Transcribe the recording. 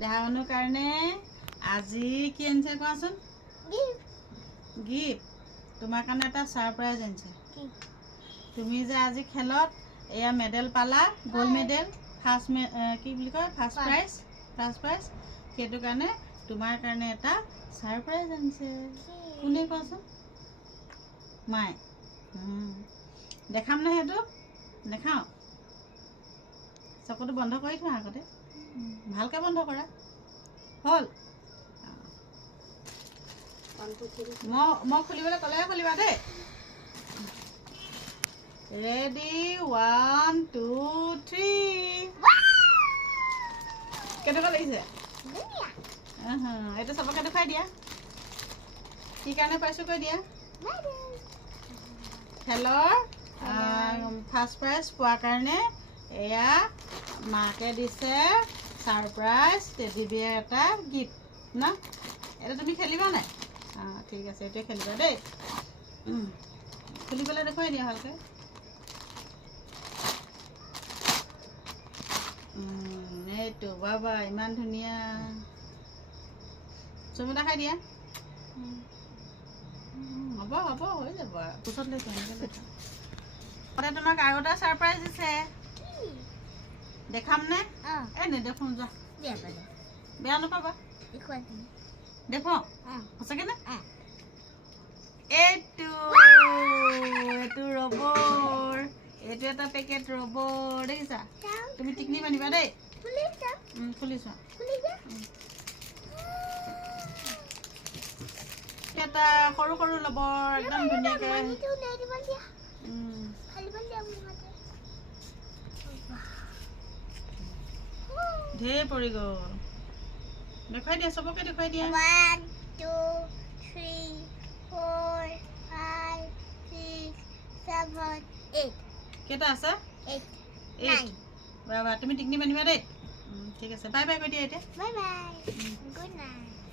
দেহা মানুহৰ কাৰণে আজি কি আনিছে কোৱাচোন? গিফ্ট। তোমাৰ কাৰণে এটা সাৰপ্ৰাইজ আনিছে। তুমি যে আজি খেলত এয়া মেডেল পালা, গোল্ড মেডেল, ফাৰ্ষ্ট কি বুলি কয় ফাৰ্ষ্ট প্ৰাইজ সেইটো কাৰণে তোমাৰ কাৰণে এটা সাৰপ্ৰাইজ আনিছে। কোনে কোৱাচোন? মায়ে। দেখাম নে সেইটো? দেখাওঁ। চকুটো বন্ধ কৰি থোৱা আগতে, ভালকৈ বন্ধ কৰা। হ'ল? মই খুলিবলৈ ক'লে খুলিবা দেই। ৰেডি 1 2 3। কেনেকুৱা লাগিছে? এইটো চবকে দেখুৱাই দিয়া। কি কাৰণে পাইছোঁ কৈ দিয়া। খেলৰ ফাৰ্ষ্ট প্ৰাইজ পোৱাৰ কাৰণে এয়া মাকে দিছে সাৰপ্ৰাইজ টেডি বিয়াৰ এটা গিফ্ট ন। এইটো তুমি খেলিবা নাই? ঠিক আছে, এইটোৱে খেলিবা দেই। খুলি পেলাই দেখুৱাই দিয়া ভালকৈ। এইটো বাবা ইমান ধুনীয়া। চুমুটা খাই দিয়া। হ'ব হৈ যাব আৰু ওচৰত লৈছোঁ এনেকৈ তোমাক আৰু এটা ছাৰপ্ৰাইজ দিছে। দেখাম নে? এই নেদেখোঁ যোৱা, বেয়া নাপাবা। দেখুৱাওঁ সঁচাকৈ নে? এইটো ৰবৰ, এইটো এটা পেকেট ৰবৰ দেখিছা? তুমি টিকনি বান্ধিবা দেই। খুলিছোৱা। এটা সৰু সৰু ৰবৰ একদম ধুনীয়াকৈ ঢেৰ পৰি গ'ল। দেখুৱাই দিয়া, চবকে দেখুৱাই দিয়া। 1 2 3 4 5 6 7 8 কেইটা আছে? 8 বাবা তুমি টিকনি বান্ধিবা দেই। ঠিক আছে, বাই বাই কৈ দিয়া এতিয়া। Bye bye, good night.